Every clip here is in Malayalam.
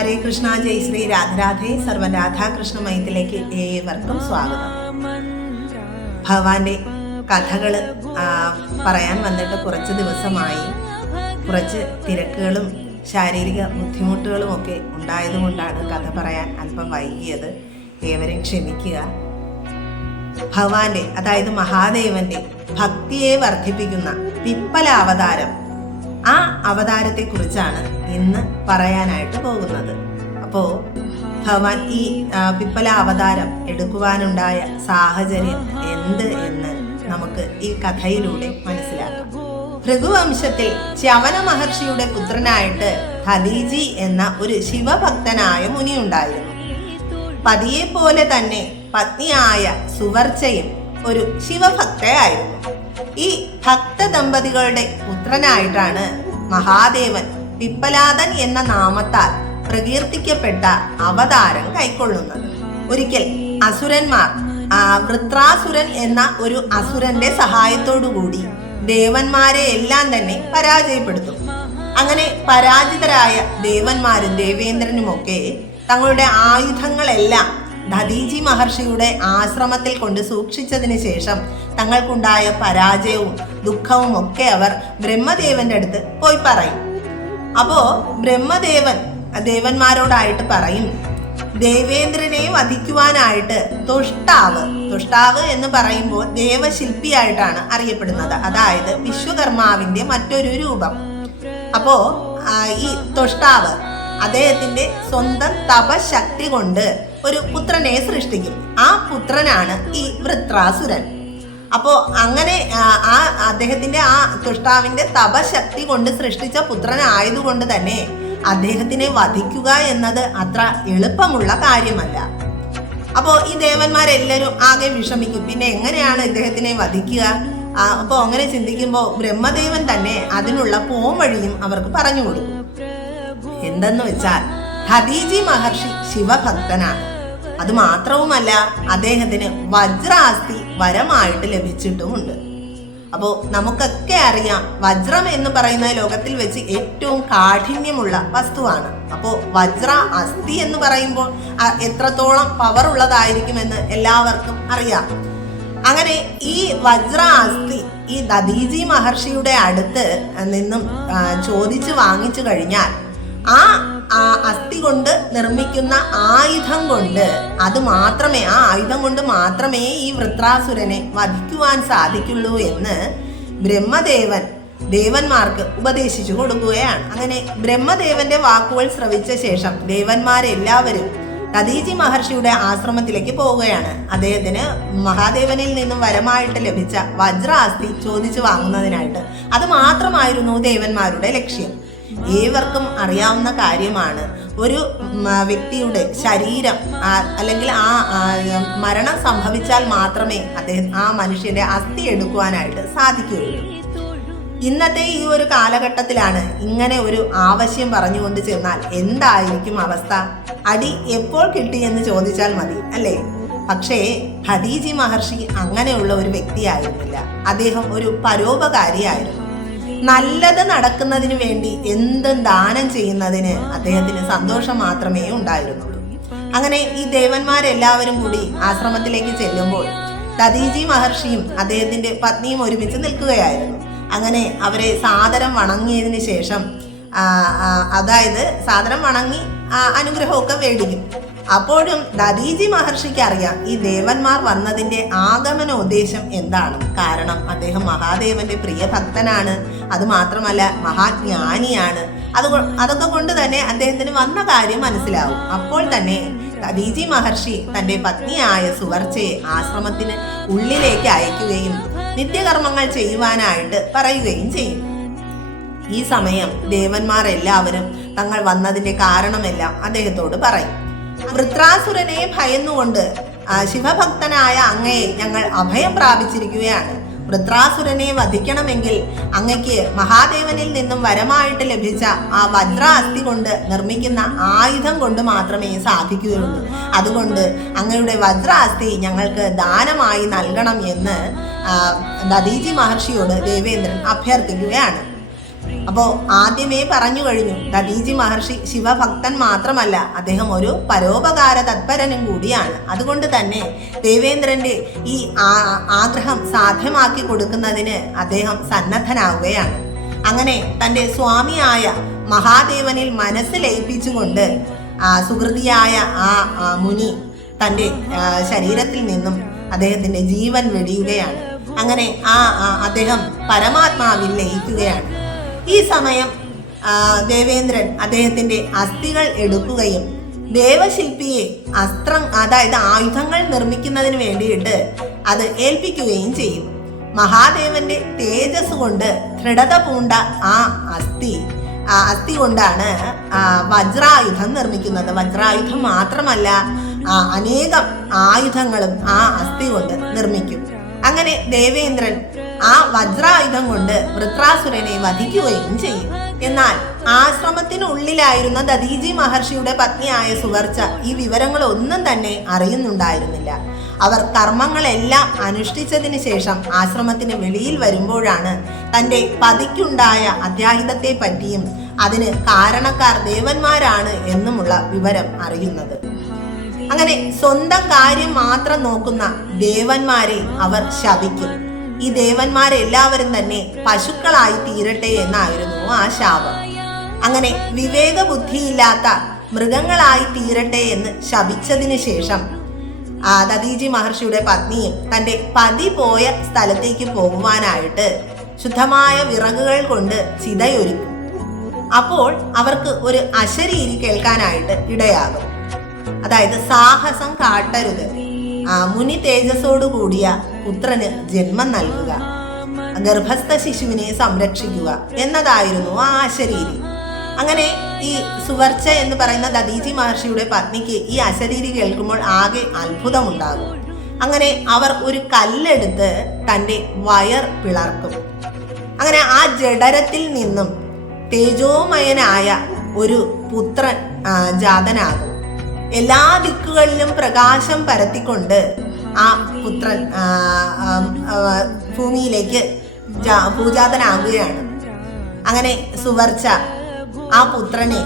ഹരേ കൃഷ്ണ, ജയ് ശ്രീ രാധരാധേ. സർവ രാധാകൃഷ്ണമയത്തിലേക്ക് ഏവർക്കും സ്വാഗതം. ഭഗവാന്റെ കഥകൾ പറയാൻ വന്നിട്ട് കുറച്ച് ദിവസമായി. കുറച്ച് തിരക്കുകളും ശാരീരിക ബുദ്ധിമുട്ടുകളും ഒക്കെ ഉണ്ടായതുകൊണ്ടാണ് കഥ പറയാൻ അല്പം വൈകിയത്. ഏവരും ക്ഷമിക്കുക. ഭഗവാന്റെ, അതായത് മഹാദേവന്റെ ഭക്തിയെ വർദ്ധിപ്പിക്കുന്ന പിപ്പല അവതാരം, ആ അവതാരത്തെ കുറിച്ചാണ് ഇന്ന് പറയാനായിട്ട് പോകുന്നത്. അപ്പോൾ ഭഗവാൻ ഈ പിപ്പല അവതാരം എടുക്കുവാനുണ്ടായ സാഹചര്യം എന്ത് എന്ന് നമുക്ക് ഈ കഥയിലൂടെ മനസ്സിലാക്കാം. ഭൃഗുവംശത്തിൽ ച്യവന മഹർഷിയുടെ പുത്രനായിട്ട് ദധീചി എന്ന ഒരു ശിവഭക്തനായ മുനി ഉണ്ടായിരുന്നു. പതിയെ പോലെ തന്നെ പത്നിയായ സുവർച്ചയും ഒരു ശിവഭക്തയായിരുന്നു. ഈ ഭക്ത ദമ്പതികളുടെ പുത്രനായിട്ടാണ് മഹാദേവൻ പിപ്പലാദൻ എന്ന നാമത്താൽ പ്രകീർത്തിക്കപ്പെട്ട അവതാരം കൈക്കൊള്ളുന്നത്. ഒരിക്കൽ അസുരന്മാർ വൃത്രാസുരൻ എന്ന ഒരു അസുരന്റെ സഹായത്തോടുകൂടി ദേവന്മാരെ എല്ലാം തന്നെ പരാജയപ്പെടുത്തും. അങ്ങനെ പരാജിതരായ ദേവന്മാരും ദേവേന്ദ്രനുമൊക്കെ തങ്ങളുടെ ആയുധങ്ങളെല്ലാം ദധീചി മഹർഷിയുടെ ആശ്രമത്തിൽ കൊണ്ട് സൂക്ഷിച്ചതിന് ശേഷം തങ്ങൾക്കുണ്ടായ പരാജയവും ദുഃഖവും ഒക്കെ അവർ ബ്രഹ്മദേവന്റെ അടുത്ത് പോയി പറയും. അപ്പോ ബ്രഹ്മദേവൻ ദേവന്മാരോടായിട്ട് പറയും, ദേവേന്ദ്രനെ വധിക്കുവാനായിട്ട് തുഷ്ടാവ് എന്ന് പറയുമ്പോൾ ദേവശില്പിയായിട്ടാണ് അറിയപ്പെടുന്നത്, അതായത് വിശ്വകർമാവിന്റെ മറ്റൊരു രൂപം. അപ്പോ ഈ തുഷ്ടാവ് അദ്ദേഹത്തിന്റെ സ്വന്തം തപശക്തി കൊണ്ട് ഒരു പുത്രനെ സൃഷ്ടിക്കും. ആ പുത്രനാണ് ഈ വൃത്രാസുരൻ. അപ്പോ അങ്ങനെ അദ്ദേഹത്തിന്റെ ആ തുഷ്ടാവിന്റെ തപശക്തി കൊണ്ട് സൃഷ്ടിച്ച പുത്രനായതുകൊണ്ട് തന്നെ അദ്ദേഹത്തിനെ വധിക്കുക എന്നത് അത്ര എളുപ്പമുള്ള കാര്യമല്ല. അപ്പോ ഈ ദേവന്മാരെല്ലാവരും ആകെ വിഷമിക്കും. പിന്നെ എങ്ങനെയാണ് ഇദ്ദേഹത്തിനെ വധിക്കുക? അപ്പോൾ അങ്ങനെ ചിന്തിക്കുമ്പോൾ ബ്രഹ്മദേവൻ തന്നെ അതിനുള്ള പോംവഴിയും അവർക്ക് പറഞ്ഞു കൊടുക്കും. എന്തെന്ന് വെച്ചാൽ ദധീചി മഹർഷി ശിവഭക്തനാണ്. അത് മാത്രവുമല്ല, അദ്ദേഹത്തിന് വജ്രാസ്തി വരമായിട്ട് ലഭിച്ചിട്ടുമുണ്ട്. അപ്പോൾ നമുക്കൊക്കെ അറിയാം, വജ്രം എന്ന് പറയുന്ന ലോകത്തിൽ വെച്ച് ഏറ്റവും കാഠിന്യമുള്ള വസ്തുവാണ്. അപ്പോൾ വജ്ര അസ്ഥി എന്ന് പറയുമ്പോൾ എത്രത്തോളം പവർ ഉള്ളതായിരിക്കുമെന്ന് എല്ലാവർക്കും അറിയാം. അങ്ങനെ ഈ വജ്ര അസ്ഥി ഈ ദധീചി മഹർഷിയുടെ അടുത്ത് നിന്നും ചോദിച്ചു വാങ്ങിച്ചു കഴിഞ്ഞാൽ ആ അസ്ഥി കൊണ്ട് നിർമ്മിക്കുന്ന ആയുധം കൊണ്ട് ആ ആയുധം കൊണ്ട് മാത്രമേ ഈ വൃത്രാസുരനെ വധിക്കുവാൻ സാധിക്കുള്ളൂ എന്ന് ബ്രഹ്മദേവൻ ദേവന്മാർക്ക് ഉപദേശിച്ചു കൊടുക്കുകയാണ്. അങ്ങനെ ബ്രഹ്മദേവന്റെ വാക്കുകൾ ശ്രവിച്ച ശേഷം ദേവന്മാരെല്ലാവരും ദധീചി മഹർഷിയുടെ ആശ്രമത്തിലേക്ക് പോവുകയാണ്. അദ്ദേഹത്തിന് മഹാദേവനിൽ നിന്നും വരമായിട്ട് ലഭിച്ച വജ്രാസ്തി ചോദിച്ചു വാങ്ങുന്നതിനായിട്ട്. അത് മാത്രമായിരുന്നു ദേവന്മാരുടെ ലക്ഷ്യം. ഏവർക്കും അറിയാവുന്ന കാര്യമാണ്, ഒരു വ്യക്തിയുടെ ശരീരം അല്ലെങ്കിൽ മരണം സംഭവിച്ചാൽ മാത്രമേ ആ മനുഷ്യന്റെ അസ്ഥി എടുക്കുവാനായിട്ട് സാധിക്കുകയുള്ളൂ. ഇന്നത്തെ ഈ ഒരു കാലഘട്ടത്തിലാണ് ഇങ്ങനെ ഒരു ആവശ്യം പറഞ്ഞുകൊണ്ട് ചെന്നാൽ എന്തായിരിക്കും അവസ്ഥ? അടി എപ്പോൾ കിട്ടി എന്ന് ചോദിച്ചാൽ മതി, അല്ലേ? പക്ഷേ ദധീചി മഹർഷി അങ്ങനെയുള്ള ഒരു വ്യക്തിയായിരുന്നില്ല. അദ്ദേഹം ഒരു പരോപകാരിയായിരുന്നു. നല്ലത് നടക്കുന്നതിന് വേണ്ടി എന്തും ദാനം ചെയ്യുന്നതിന് അദ്ദേഹത്തിന് സന്തോഷം മാത്രമേ ഉണ്ടായിരുന്നുള്ളൂ. അങ്ങനെ ഈ ദേവന്മാരെല്ലാവരും കൂടി ആശ്രമത്തിലേക്ക് ചെല്ലുമ്പോൾ ദധീചി മഹർഷിയും അദ്ദേഹത്തിന്റെ പത്നിയും ഒരുമിച്ച് നിൽക്കുകയായിരുന്നു. അങ്ങനെ അവരെ സാദരം വണങ്ങിയതിന് ശേഷം അതായത് സാദരം വണങ്ങി അനുഗ്രഹമൊക്കെ മേടിക്കും. അപ്പോഴും ദധീചി മഹർഷിക്ക് അറിയാം ഈ ദേവന്മാർ വന്നതിന്റെ ആഗമനോദ്ദേശം എന്താണ്. കാരണം അദ്ദേഹം മഹാദേവന്റെ പ്രിയ ഭക്തനാണ്, അതുമാത്രമല്ല മഹാജ്ഞാനിയാണ്. അതൊക്കെ കൊണ്ട് തന്നെ അദ്ദേഹത്തിന് വന്ന കാര്യം മനസ്സിലാവും. അപ്പോൾ തന്നെ ദധീചി മഹർഷി തന്റെ പത്നിയായ സുവർച്ചയെ ആശ്രമത്തിന് ഉള്ളിലേക്ക് അയക്കുകയും നിത്യകർമ്മങ്ങൾ ചെയ്യുവാനായിട്ട് പറയുകയും ചെയ്യും. ഈ സമയം ദേവന്മാരെല്ലാവരും തങ്ങൾ വന്നതിന്റെ കാരണമെല്ലാം അദ്ദേഹത്തോട് പറയും. വൃത്രാസുരനെ ഭയന്നുകൊണ്ട് ശിവഭക്തനായ അങ്ങയെ ഞങ്ങൾ അഭയം പ്രാപിച്ചിരിക്കുകയാണ്. വൃത്രാസുരനെ വധിക്കണമെങ്കിൽ അങ്ങയ്ക്ക് മഹാദേവനിൽ നിന്നും വരമായിട്ട് ലഭിച്ച ആ വജ്രാസ്തി കൊണ്ട് നിർമ്മിക്കുന്ന ആയുധം കൊണ്ട് മാത്രമേ സാധിക്കുകയുള്ളൂ. അതുകൊണ്ട് അങ്ങയുടെ വജ്രാസ്തി ഞങ്ങൾക്ക് ദാനമായി നൽകണം എന്ന് ദധീചി മഹർഷിയോട് ദേവേന്ദ്രൻ അഭ്യർത്ഥിക്കുകയാണ്. അപ്പോൾ ആദ്യമേ പറഞ്ഞു കഴിഞ്ഞു, ദധീചി മഹർഷി ശിവഭക്തൻ മാത്രമല്ല, അദ്ദേഹം ഒരു പരോപകാര തത്പരനും കൂടിയാണ്. അതുകൊണ്ട് തന്നെ ദേവേന്ദ്രന്റെ ഈ ആഗ്രഹം സാധ്യമാക്കി കൊടുക്കുന്നതിന് അദ്ദേഹം സന്നദ്ധനാവുകയാണ്. അങ്ങനെ തൻ്റെ സ്വാമിയായ മഹാദേവനിൽ മനസ്സ് ലയിപ്പിച്ചുകൊണ്ട് സുഹൃതിയായ ആ മുനി തൻ്റെ ശരീരത്തിൽ നിന്നും അദ്ദേഹത്തിൻ്റെ ജീവൻ വെടിയുകയാണ്. അങ്ങനെ അദ്ദേഹം പരമാത്മാവിൽ ലയിക്കുകയാണ്. ഈ സമയം ദേവേന്ദ്രൻ അദ്ദേഹത്തിൻ്റെ അസ്ഥികൾ എടുക്കുകയും ദേവശില്പിയെ അതായത് ആയുധങ്ങൾ നിർമ്മിക്കുന്നതിന് വേണ്ടിയിട്ട് അത് ഏൽപ്പിക്കുകയും ചെയ്യും. മഹാദേവന്റെ തേജസ് കൊണ്ട് ദൃഢത പൂണ്ട ആ അസ്ഥി കൊണ്ടാണ് വജ്രായുധം നിർമ്മിക്കുന്നത്. വജ്രായുധം മാത്രമല്ല, അനേകം ആയുധങ്ങളും ആ അസ്ഥി കൊണ്ട് നിർമ്മിക്കും. അങ്ങനെ ദേവേന്ദ്രൻ ആ വജ്രായുധം കൊണ്ട് വൃത്രാസുരനെ വധിക്കുകയും ചെയ്യും. എന്നാൽ ആശ്രമത്തിനുള്ളിലായിരുന്ന ദധീചി മഹർഷിയുടെ പത്നിയായ സുവർച്ച ഈ വിവരങ്ങളൊന്നും തന്നെ അറിയുന്നുണ്ടായിരുന്നില്ല. അവർ കർമ്മങ്ങളെല്ലാം അനുഷ്ഠിച്ചതിന് ശേഷം ആശ്രമത്തിന് വെളിയിൽ വരുമ്പോഴാണ് തൻ്റെ പതിക്കുണ്ടായ അത്യാഹിതത്തെ പറ്റിയും അതിന് കാരണക്കാർ ദേവന്മാരാണ് എന്നുമുള്ള വിവരം അറിയുന്നത്. അങ്ങനെ സ്വന്തം കാര്യം മാത്രം നോക്കുന്ന ദേവന്മാരെ അവർ ശപിക്കും. ഈ ദേവന്മാരെല്ലാവരും തന്നെ പശുക്കളായി തീരട്ടെ എന്നായിരുന്നു ആ ശാപം. അങ്ങനെ വിവേകബുദ്ധിയില്ലാത്ത മൃഗങ്ങളായി തീരട്ടെ എന്ന് ശപിച്ചതിന് ശേഷം ദധീചി മഹർഷിയുടെ പത്നിയും തൻ്റെ പതി പോയ സ്ഥലത്തേക്ക് പോകുവാനായിട്ട് ശുദ്ധമായ വിറകുകൾ കൊണ്ട് ചിതയൊരുക്കും. അപ്പോൾ അവർക്ക് ഒരു അശരീരി കേൾക്കാനായിട്ട് ഇടയാകും. അതായത് സാഹസം കാട്ടരുത്, മുനി തേജസ്സോടു കൂടിയ പുത്രന് ജന്മം നൽകുക, ഗർഭസ്ഥ ശിശുവിനെ സംരക്ഷിക്കുക എന്നതായിരുന്നു ആ അശരീരി. അങ്ങനെ ഈ സുവർച്ച എന്ന് പറയുന്ന ദധീചി മഹർഷിയുടെ പത്നിക്ക് ഈ അശരീരി കേൾക്കുമ്പോൾ ആകെ അത്ഭുതമുണ്ടാകും. അങ്ങനെ അവർ ഒരു കല്ലെടുത്ത് തൻ്റെ വയർ പിളർക്കും. അങ്ങനെ ആ ജഡരത്തിൽ നിന്നും തേജോമയനായ ഒരു പുത്രൻ ജാതനാകും. എല്ലാ ദിക്കുകളിലും പ്രകാശം പരത്തിക്കൊണ്ട് ആ പുത്രൻ ഭൂമിയിലേക്ക് ഭൂജാതനാകുകയാണ്. അങ്ങനെ സുവർച്ച ആ പുത്രനെ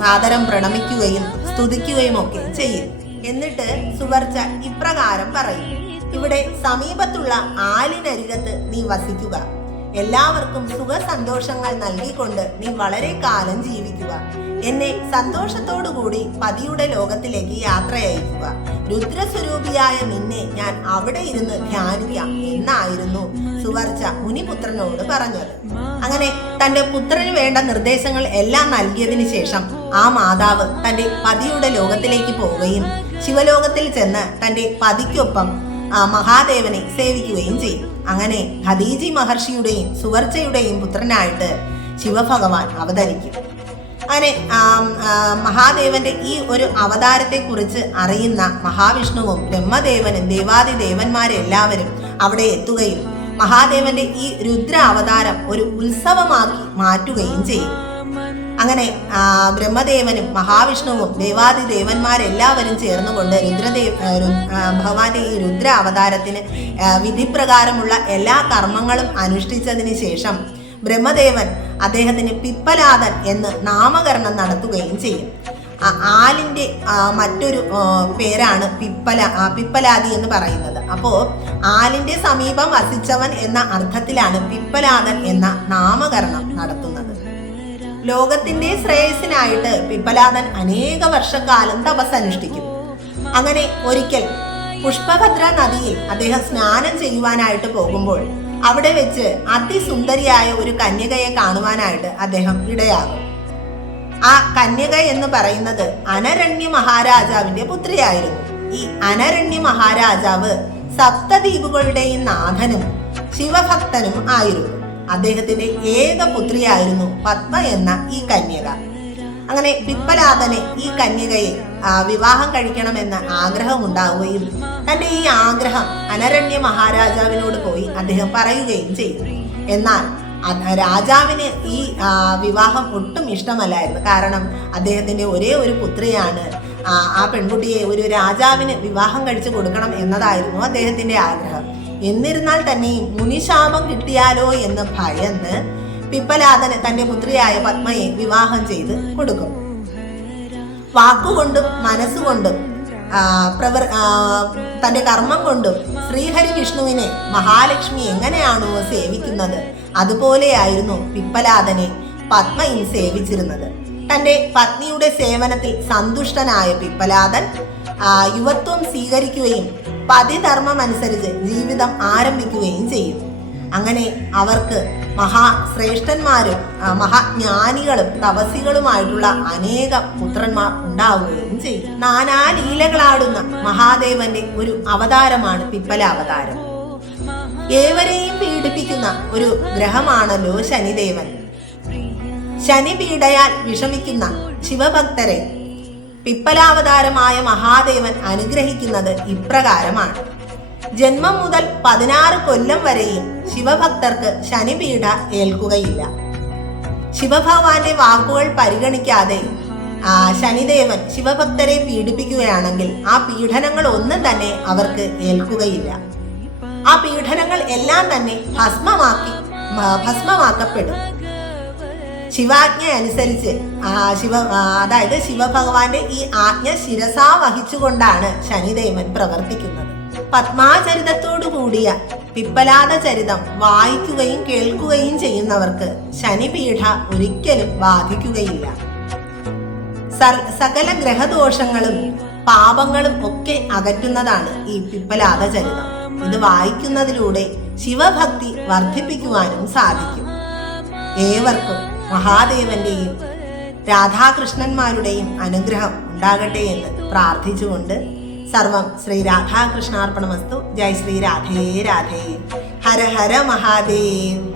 സാദരം പ്രണമിക്കുകയും സ്തുതിക്കുകയും ഒക്കെ ചെയ്യും. എന്നിട്ട് സുവർച്ച ഇപ്രകാരം പറയും: ഇവിടെ സമീപത്തുള്ള ആലിനരികത്ത് നീ വസിക്കുക, എല്ലാവർക്കും സുഖ സന്തോഷങ്ങൾ നൽകിക്കൊണ്ട് നീ വളരെ കാലം ജീവിക്കുക, എന്നെ സന്തോഷത്തോടുകൂടി പതിയുടെ ലോകത്തിലേക്ക് യാത്രയയക്കുക, രുദ്രസ്വരൂപിയായ നിന്നെ ഞാൻ അവിടെ ഇരുന്ന് ധ്യാനിക്കാം എന്നായിരുന്നു സുവർച്ച മുനിപുത്രനോട് പറഞ്ഞത്. അങ്ങനെ തന്റെ പുത്രന് വേണ്ട നിർദ്ദേശങ്ങൾ എല്ലാം നൽകിയതിനു ശേഷം ആ മാതാവ് തന്റെ പതിയുടെ ലോകത്തിലേക്ക് പോവുകയും ശിവലോകത്തിൽ ചെന്ന് തന്റെ പതിക്കൊപ്പം മഹാദേവനെ സേവിക്കുകയും ചെയ്യും. അങ്ങനെ ദധീചി മഹർഷിയുടെയും സുവർച്ചയുടെയും പുത്രനായിട്ട് ശിവഭഗവാൻ അവതരിക്കും. അങ്ങനെ മഹാദേവന്റെ ഈ ഒരു അവതാരത്തെ കുറിച്ച് അറിയുന്ന മഹാവിഷ്ണുവും ബ്രഹ്മദേവനും ദേവാദിദേവന്മാരെല്ലാവരും അവിടെ എത്തുകയും മഹാദേവന്റെ ഈ രുദ്ര അവതാരം ഒരു ഉത്സവമാക്കി മാറ്റുകയും ചെയ്യും. അങ്ങനെ ബ്രഹ്മദേവനും മഹാവിഷ്ണുവും ദേവാദിദേവന്മാരെല്ലാവരും ചേർന്നുകൊണ്ട് ഭഗവാന്റെ ഈ രുദ്ര അവതാരത്തിന് വിധിപ്രകാരമുള്ള എല്ലാ കർമ്മങ്ങളും അനുഷ്ഠിച്ചതിന് ശേഷം ബ്രഹ്മദേവൻ അദ്ദേഹത്തിന് പിപ്പലാദൻ എന്ന് നാമകരണം നടത്തുകയും ചെയ്യും. ആലിൻ്റെ മറ്റൊരു പേരാണ് പിപ്പലാദി എന്ന് പറയുന്നത്. അപ്പോൾ ആലിൻ്റെ സമീപം വസിച്ചവൻ എന്ന അർത്ഥത്തിലാണ് പിപ്പലാദൻ എന്ന നാമകരണം നടത്തുന്നത്. ലോകത്തിന്റെ ശ്രേയസിനായിട്ട് പിപ്പലാദൻ അനേക വർഷക്കാലം തപസ്സനുഷ്ഠിക്കും. അങ്ങനെ ഒരിക്കൽ പുഷ്പഭദ്ര നദിയിൽ അദ്ദേഹം സ്നാനം ചെയ്യുവാനായിട്ട് പോകുമ്പോൾ അവിടെ വെച്ച് അതിസുന്ദരിയായ ഒരു കന്യകയെ കാണുവാനായിട്ട് അദ്ദേഹം ഇടയാകും. ആ കന്യക എന്ന് പറയുന്നത് അനരണ്യ മഹാരാജാവിന്റെ പുത്രിയായിരുന്നു. ഈ അനരണ്യ മഹാരാജാവ് സപ്തദ്വീപുകളുടെയും നാഥനും ശിവഭക്തനും ആയിരുന്നു. അദ്ദേഹത്തിന്റെ ഏക പുത്രിയായിരുന്നു പത്മ എന്ന ഈ കന്യക. അങ്ങനെ പിപ്പലാദനെ ഈ കന്യകയെ വിവാഹം കഴിക്കണമെന്ന ആഗ്രഹമുണ്ടാവുകയും തൻ്റെ ഈ ആഗ്രഹം അനരണ്യ മഹാരാജാവിനോട് പോയി അദ്ദേഹം പറയുകയും ചെയ്തു. എന്നാൽ രാജാവിന് ഈ വിവാഹം ഒട്ടും ഇഷ്ടമല്ലായിരുന്നു. കാരണം അദ്ദേഹത്തിൻ്റെ ഒരേ ഒരു പുത്രിയാണ്. ആ പെൺകുട്ടിയെ ഒരു രാജാവിന് വിവാഹം കഴിച്ചു കൊടുക്കണം എന്നതായിരുന്നു അദ്ദേഹത്തിൻ്റെ ആഗ്രഹം. എന്നിരുന്നാൽ തന്നെയും മുനിശാപം കിട്ടിയാലോ എന്ന് ഭയന്ന് പിപ്പലാദന് തന്റെ പുത്രിയായ പത്മയെ വിവാഹം ചെയ്ത് കൊടുക്കും. വാക്കുകൊണ്ടും മനസ്സുകൊണ്ടും തന്റെ കർമ്മം കൊണ്ടും ശ്രീഹരി വിഷ്ണുവിനെ മഹാലക്ഷ്മി എങ്ങനെയാണോ സേവിക്കുന്നത് അതുപോലെയായിരുന്നു പിപ്പലാദനെ പത്മയും സേവിച്ചിരുന്നത്. തന്റെ പത്നിയുടെ സേവനത്തിൽ സന്തുഷ്ടനായ പിപ്പലാദൻ യുവത്വം സ്വീകരിക്കുകയും പതിധർമ്മമനുസരിച്ച് ജീവിതം ആരംഭിക്കുകയും ചെയ്യും. അങ്ങനെ അവർക്ക് മഹാശ്രേഷ്ഠന്മാരും മഹാജ്ഞാനികളും തപസ്സികളുമായിട്ടുള്ള അനേകം പുത്രന്മാർ ഉണ്ടാവുകയും ചെയ്യും. നാനാലീലകളാടുന്ന മഹാദേവന്റെ ഒരു അവതാരമാണ് പിപ്പലാവതാരം. ഏവരെയും പീഡിപ്പിക്കുന്ന ഒരു ഗ്രഹമാണല്ലോ ശനിദേവൻ. ശനി പീഡയാൽ വിഷമിക്കുന്ന ശിവഭക്തരെ പിപ്പലാവതാരമായ മഹാദേവൻ അനുഗ്രഹിക്കുന്നത് ഇപ്രകാരമാണ്. ജന്മം മുതൽ 16 കൊല്ലം വരെയും ശിവഭക്തർക്ക് ശനിപീഡ ഏൽക്കുകയില്ല. ശിവഭഗവാന്റെ വാക്കുകൾ പരിഗണിക്കാതെ ശനിദേവൻ ശിവഭക്തരെ പീഡിപ്പിക്കുകയാണെങ്കിൽ ആ പീഡനങ്ങൾ ഒന്നും തന്നെ അവർക്ക് ഏൽക്കുകയില്ല. ആ പീഡനങ്ങൾ എല്ലാം തന്നെ ഭസ്മമാക്കപ്പെടും. ശിവാജ്ഞ അനുസരിച്ച് അതായത് ശിവഭഗവാന്റെ ഈ ആജ്ഞ ശിരസാ വഹിച്ചുകൊണ്ടാണ് ശനിദേവൻ പ്രവർത്തിക്കുന്നത്. പത്മാചരിതത്തോടു കൂടിയ പിപ്പലാദ ചരിതം വായിക്കുകയും കേൾക്കുകയും ചെയ്യുന്നവർക്ക് ശനിപീഠ ഒരിക്കലും ബാധിക്കുകയില്ല. സകല ഗ്രഹദോഷങ്ങളും പാപങ്ങളും ഒക്കെ അകറ്റുന്നതാണ് ഈ പിപ്പലാദ ചരിതം. ഇത് വായിക്കുന്നതിലൂടെ ശിവഭക്തി വർദ്ധിപ്പിക്കുവാനും സാധിക്കും. ഏവർക്കും മഹാദേവന്റെയും രാധാകൃഷ്ണന്മാരുടെയും അനുഗ്രഹം ഉണ്ടാകട്ടെ എന്ന് പ്രാർത്ഥിച്ചുകൊണ്ട് സർവം ശ്രീ രാധാകൃഷ്ണാർപ്പണമസ്തു. ജയ് ശ്രീ രാധേ രാധേ. ഹര ഹര മഹാദേവ്.